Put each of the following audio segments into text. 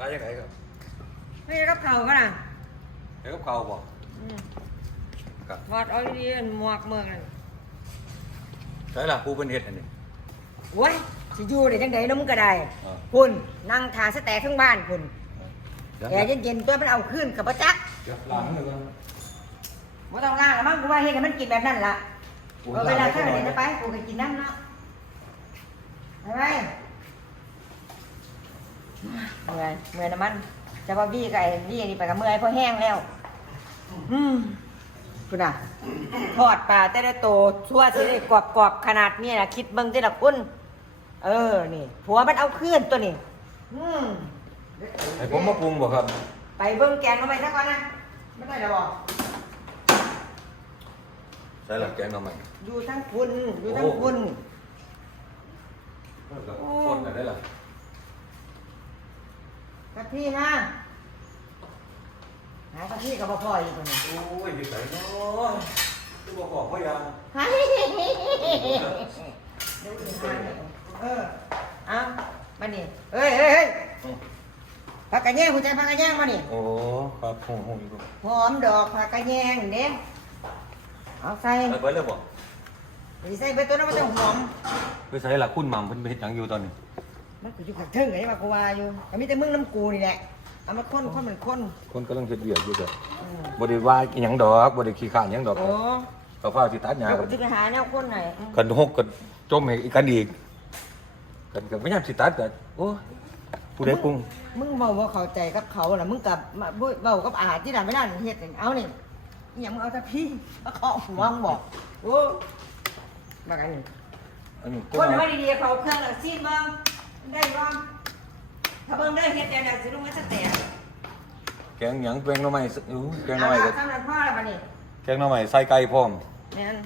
มาจากไหนครับไม่รับเขาก็นะเดี๋ยวกับเขาบอกอืมครับวอดเอาดีๆอันหมวกเมืองนั่นใช่ล่ะผู้เป็นเฮ็ดอันนี้ โว้ยสิอยู่ได้จังไดน้ำก็ได้อ่า คุณนั่งทานสแต็กทั้งบ้านคุณเดี๋ยวแอร์เย็นๆตัวมันเอาขึ้นกับประจักเดี๋ยวล้างมือก่อนบ่ต้องล่างแล้วมั้งกูว่าเฮ็ดให้มันกินแบบนั้นล่ะโอ้ยเอาเวลาล้างเท่าไหร่ไว้ก่อนจะไปกูก็กินน้ำเนาะไปไป เมื่อยเมื่อยน้ำมันจะว่าบี้กับไอ้บี้นี่ไปกับเมื่อยเพราะแห้งแล้ว อืมคุณอะทอดปลาแต่ละโตวชั่วสิได้กรอบกรอบๆขนาดนี้นะคิดเบิ่งแต่ละคุณเออนี่ผัวมันเอาขึ้นตัวนี้ อืม ให้ผมมาปรุงบ่ครับ ไปเบิ่งแกงลงไปซะก่อนนะไม่ได้แล้วบอกใช่ล่ะแกงหน่อไม้อยู่ทั้งคุณอยู่ทั้งคุณแล้วก็โอ้คนอะไรได้ล่ะกะทินะหากะทิกับพ่ออีกคนหนึงโอ้ยดีใจเนาะคือบ่บอกพ่อยางเฮ้ยเดี๋ยวอีกหาเนี่ยเออเอามานี่เอ้ยเอ้ยเอ้ยผักกระแยงคุณใจผักกระแยงมานี่โอ้ครับโหโหอยู่หอมดอกผักกระแยงเด้เอาใส่ไปเบิดเลยบ่ดีใส่ไปตัวนั้นมันจะหอมไปใส่ล่ะคุณหม่ำเพิ่นไปเฮ็ดหยังอยู่ตอนนี้ มันก็อยู่ขัดทึ่งไอ้มากูว่าอยู่ก็มีแต่มึงน้ำกูนี่แหละเอามาค้นค้นมันค้นคนกำลังเฮ็ดเวียกอยู่จ้ะอืมบ่ได้ว่าอิหยังดอกบ่ได้ขี้ข้านหยังดอกโอ้ก็ฟ้าวสิตัดหญ้าเดี๋ยวกักูนจะไปหาแนวค้นไหนอยกันหกกันจมให้กันอีกกันก็พยายามสิตัดกันโอ้ยผู้ใดปรุงมึงเบาว่าเข้าใจกับเขาล่ะมึงกับมาบ่เบากับอาหารที่นั่นไม่ได้เฮ็ดนี่เอานี่อหย่างมึงเอาแต่พี่มาเคาะหัวมึงบอกโอ้มากันนี่อันนี้คนว่าดีๆเขาเครื่องละซีนบ้าง ได้บ้างถ้าเบิ่งได้เฮ็ดเดี๋ยวเดี๋ยวสิลงมาสแตกแกงหยังแกงหน่อไม้สอู้แกงหน่อเอาไม้ละก็สำหรับพ่อละบัดนี้แกงหน่อไม้ใส่ไก่พร้อม แม่น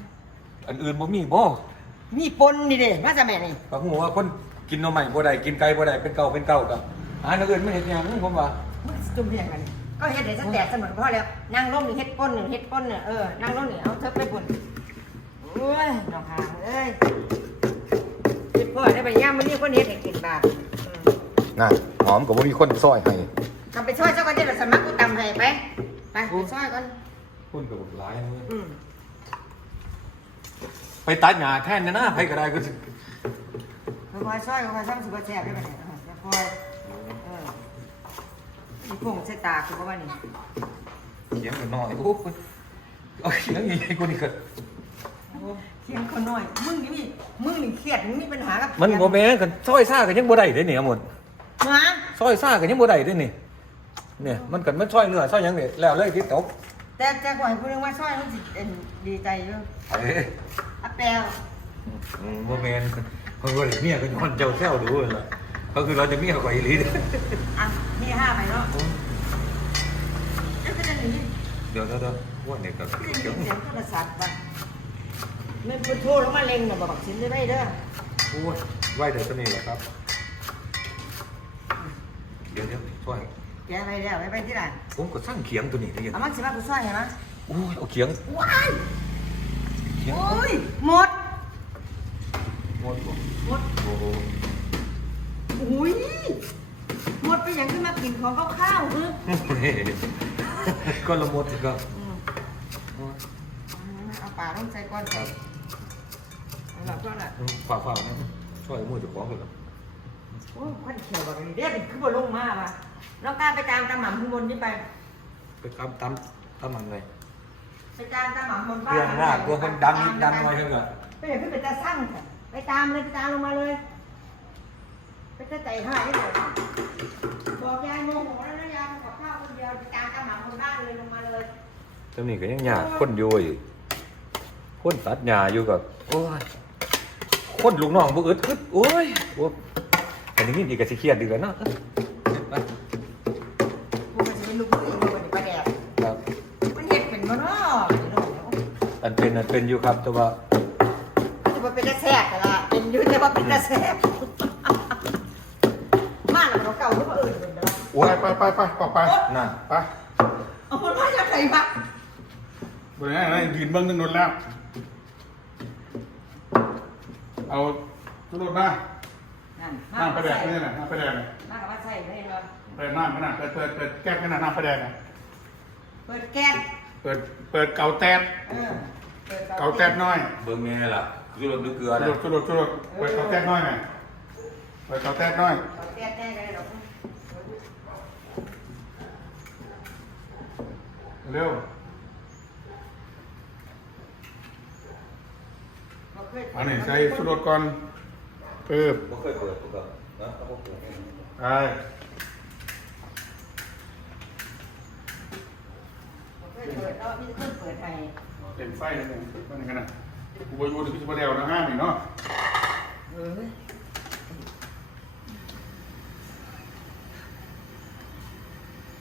อันอื่นบ่มีบ่มีปนนี่เด้มาซะแม่นี่ก็ฮู้ว่าคนกินหน่อไม้บ่ได้กินไก่บ่ได้เป็นเก่าเป็นเก่ากับอาหารอื่นไม่เฮ็ดหยังผมว่ามึงจุ่มเรียงกันก็เฮ็ดได้สแตกสมบัติพ่อแล้วนั่งลงนี่เฮ็ดก้นนี่เฮ็ดก้นเนี่ยเออนั่งลงนี่เอาเทิบไปปุ่นโอ้ยน้องหางเอ้ยเฮ็ดพ่อ ได้ไปย่ามมันนี่คนเฮ็ดให้กินบาดอืมน่ะหอมก็บ่มีคนซอยให้ทำไปช่วยเจ้าก่อนเดี๋ยวเราสมัครกูตำให้ไป ไปไปช่วยก่อนคนก็บ่หลายอืมไปตัดหญ้าแทนนะนะไผก็ได้ก็สิค่อยๆช่วยค่อยๆซ้ำสิบ่แซ่บได้บัดนี้ค่อยๆเออมีผงใส่ตาคือว่านี่เสียงก็น้อยโอ้ยเอาเสียงใหญ่กว่านี้ก็ เขียนคนน้อย มึงนี่มีมึงนี่เครียดมึงมีปัญหากับมันบ่แม่นกันซอยซ่าก็ยังบ่ได้เด้เนี่ยหมดหมาซอยซ่าก็ยังบ่ได้เด้นี่ เนี่ยมันกันมันซอยเนื้อซอยหยังนี่แล้วเลยที่ตกแต่แต่ก่อนผู้นึงว่าช่วยมันสิเอ็นดีใจอยู่เอ้ยอะแปวอืมบ่แม่นเขาก็เลยเมียก็ย้อนเจ้าแซวดูนั่นล่ะเขาคือเราจะเมียกว่าอีหลีเด้ออะมีห้าไปเนาะนั่นเป็นอย่างนี้เดี๋ยวเดี๋ยวเดี๋ยวว่าเนี่ยก็เป็นเดี๋ยวเสียงโทรศัพท์ป่ะ ไม่พูดโทรแล้วมาเล็งน่ะบอกสินได้เด้อโอ้ยไหวเดี๋ยวตัวนี้แหละครับ เดี๋ยวเดี๋ยวช่วยแกไปแล้วไปไปที่ไหนผมก็สร้างเขียงตัวนี้ได้ยังเอามันสิมากูช่วยเห็นไหมโอ้ยเอาเขียงว้ายเขียงโอ้ยหมดหมดบ่หมดโอ้โหอุ้ยหมดไปอย่างขึ้นมากินของข้าวๆเออก็ละหมดสิครับอืมโอ้ยเอาปลาลงใส่ก้อนครับ เอาละก็ละฝ่าฝ่าๆนะช่วยมือเจะของเลยครับโอ้ยควันเขียวแบบนี้เด็ดขึ้นบนลงมาว่ะน้องการไปตามตามหม่ำข้างบนนี่ไป ไปตามตามตามมันเลยไปตามตามหม่ำบนบ้านเรื่องหน้าตัวคนดังนิดดังหน่อยเท่านั้นไปเดี๋ยวขึ้นไปตาสั่งค่ะไปตามเลยไปตามลงมาเลยไปตาใจห้าที่ไหนบอกยายโมโหแล้วนะยายขอข้าวคนเดียวไปตามตามหม่ำบนบ้านเลยลงมาเลยเจ้านี่ก็ยังยากคนอยู่อีกคนตัดหญ้าอยู่กับโอ้ย คนลูกน้องบ่อึดอึดโอ้ยโอ้ยอันนี้นี่ก็สิเครียดดีกันเนาะไปกูก็จะเป็นลูกผู้เองเลยปลาแดดครับมันเห็ดเป็นบ่เนาะอันเป็นอันเป็นอยู่ครับแต่ว่าจะมาเป็นตาแซ่บกันละเป็นอยืนแต่ว่าเป็นตาแซ่บมาแล้วมันเอาเก่าขึ้นมาอื่นเป็นเด้อโอ้ยไปไปไปออกไปนั่นไปเอาคนมาจากไหนวะบริเวณนั้นยืนเบื้องถนนแล้ว เอาทุรถมานั่นน้ำไปแดกนี่แหละน้ำไปแดกมากับว่าใช่ไม่เห็นบ่อเปิดน้ำขนาดเปิดเปิดเปิดแก้วขนาดน้ำประแดงอะเปิดแก๊สเปิดเปิดเกาแตดเออปิดเกาแตดน้อยเบิ่งแม่ล่ะคือรสเกลือสนะรุปสรุปสรุปเปิดเกาแตดน้อยไหมเปิดเกาแตดน้อย เกาแก๊สได้เลยหรอกเร็ว บ่เคย อันนี้ใส่สรุปก่อนเออบ่เคยเปิดปกตินะเอาบ่เปิดไปบ่เคยเปิดเนาะมีแต่คนเปิดให้เต็มไฟเลยมันกันนะกูไปอยู่ที่พิจิตรเดียวนะห้ามอีกเนาะเออ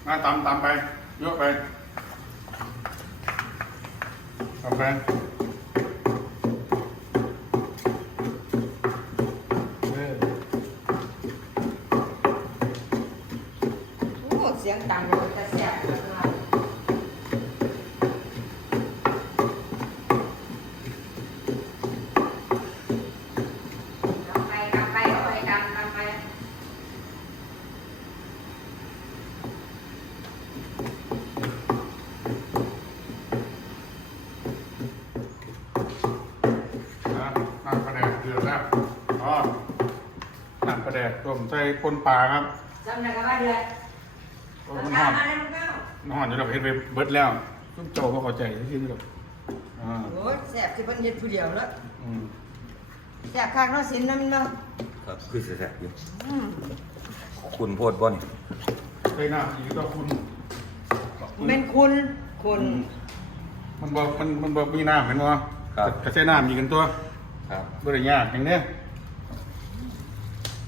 มาตำตำไปเยอะไปตำไปเออ โอ้ เสียงดังเลยจะแซ่บเลยนะลับไปลับไปเอากลับกลับไปนะน้ำปลาแดกเดือดแล้วอ๋อน้ำปลาแดกต้มใส่ปนปลาครับจำได้ก็ว่าเดือด โอ้มันมันหทาอนมาแล้วมันเก้ามันหอนจนเราเห็นไปเบิดแล้วซุ่มโจก็เข้าใจที่นี่หรอกอ่าโอ้ยแซ่บสิเพิ่นเฮ็ดผู้เดียวแล้วอืมแซ่บคักเนาะสินเนาะมันเนาะครับคือแซ่บๆอยู่อืมคุณโพดบ่นี่ใส่น้ำอีกก็คุณเป็นคุณคุณมันบอกมันมันบอกมีน้ำเห็นบ่กระใส่น้ำอีกกันตัวครับบริยากอย่างเนี้ย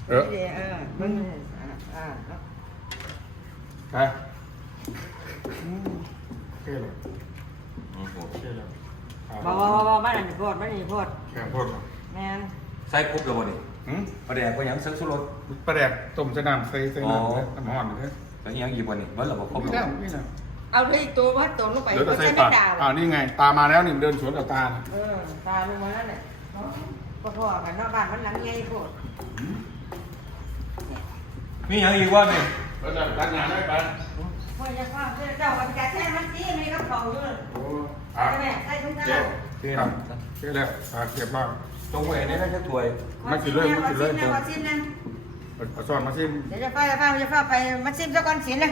เออนี่เออมึงอ่าอ่าเนาะ ไปอืมโอเคเลยอืมโหโอเคเลยอ่าบ่บ่บ่บ่บ้านนี่โพดบ้านนี่โพดแข่งโพดเหรอแม่นใส่ครบแล้วบ่นี่หืมปลาแดกบ่หยังใส่สุรส ปลาแดกต้มใส่น้ำใส่ใส่อ๋อ น้ำน้ำหอนเลยแล้วอีหยังอีกบ่นี่เบิ่แล้วบ่ครบนี่แล้แล้ววนี่แล้วเอาเลยตัววัดตัวลงไปเดี๋ยวจะบ่ใส่ใช่ปาไม่กดาวอ่านี่ไง ตามาแล้วนี่มันเดินสวนกับตาน่ะเออตาลงมาแล้วเนี่ยเนาะบ่พอกันเนาะบ้านมันหลังใหญ่โพดมีหยังอีกว่านี่ แล้วจะรัดงานได้ไปพ่ออย่าฟ้าเจ้ามันกะแท้มันสิมีกับเขาอยู่เลยโอ้อะใช่ไหมใส่ถุงเจ๊เท้าเจ๊ครับเจ๊แล้วอ่าเก็บบ้างตรงไว้นี่นะจักถ้วยมากินเลยมากินเลยขอชิมนะเอาซ่อนมาสิเดี๋ยวจะฟ้าจะฟ้าจะฟ้าไปมาชิมซะก่อนสินะ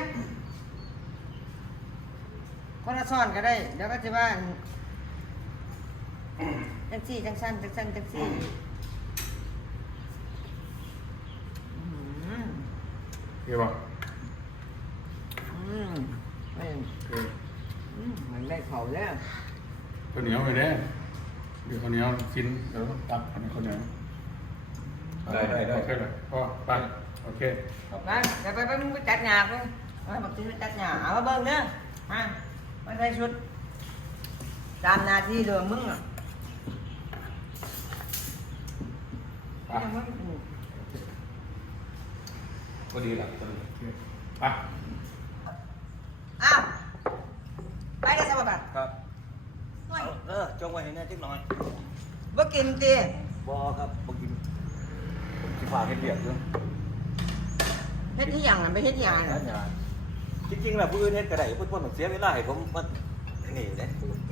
คนละซ้อนก็ได้ เดี๋ยวก็จะว่าจังซี่จังสั้นจังสั้นจังซี่อืม เก็บบ้างอืมไม่เก็บอืมมันได้เขาแล้วข้าวเหนียวไปเด้เดี๋ยวข้าวเหนียวกินเดี๋ยวตักอันนี้ข้าวเหนียวได้ได้ได้ โอเคเลยพอไปโอเคนะเดี๋ยวไปไปมึงไปจัดหยาไปเอาบอกที่ไปจัดหยาเอามาเบิ่งเด้อมามาใส่ชุด ตามหนาที่เดิมมึงอะไปเอามา อืมบ่ดีล่ะตัวนี้โอเคไปอ้าวไปได้สบายบัดครับโอ้ยเออจงไว้ให้แน่จักหน่อยบ่กินติบ่ครับบ่กินผมสิฝากเฮ็ดเรียกอยู่เฮ็ดที่หยังน่ะไปเฮ็ดที่หยังนั่น่ะนหยังจริงๆแล้วผู้อื่นเฮ็ดก็ได้เพิ่นบ่ต้องเสียเวลาให้ผมมานี่เด้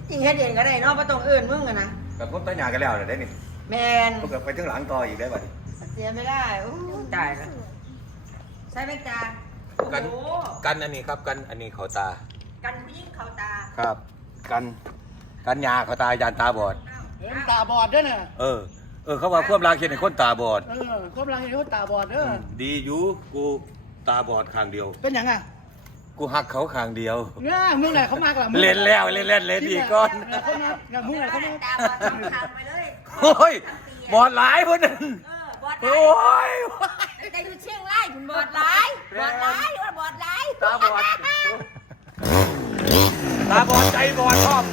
จริงเฮ็ดเองก็ได้เนาะบ่ต้องเอื้อนมึงอะนะกับผมตัดหญ้ากันแล้วเด้นี่แม่นผมก็ไปถึงหลังต่ออีกได้บัดนี้เสียไม่ได้อู้ตายแล้ว ใส่แว่นตาโอ้กันโหกันอันนี้ครับกันอันนี้เขาตากันผู้หญิงเข้าตาครับ กันกันยาเขาตายานตาบอดเห็นตาบอดเด้อเนี่ยเออ เออเขาว่าความรักเห็นให้คนตาบอดเออก็ลังเห็นเขาตาบอดเด้ออดีอยู่กูตาบอดข้างเดียว เป็นหยังอะกูหักเขาข้างเดียว เนี่ยมึงไหนเขามากล่ะมึงเล่นแล้วเล่นเล่นเล่นดีก่อน เเขามาเนี่ยมึงไหนเขามาตาบอดสองข้างไปเลยโอ้ย บอดหลายคนนึงเออบอดโอ้หลายยแต่ อยู่เชียงรายคุณบอดหลายบอดหลายหรือว่าบอดหลาย ตาบอด ตาบอดใจบอดชอบ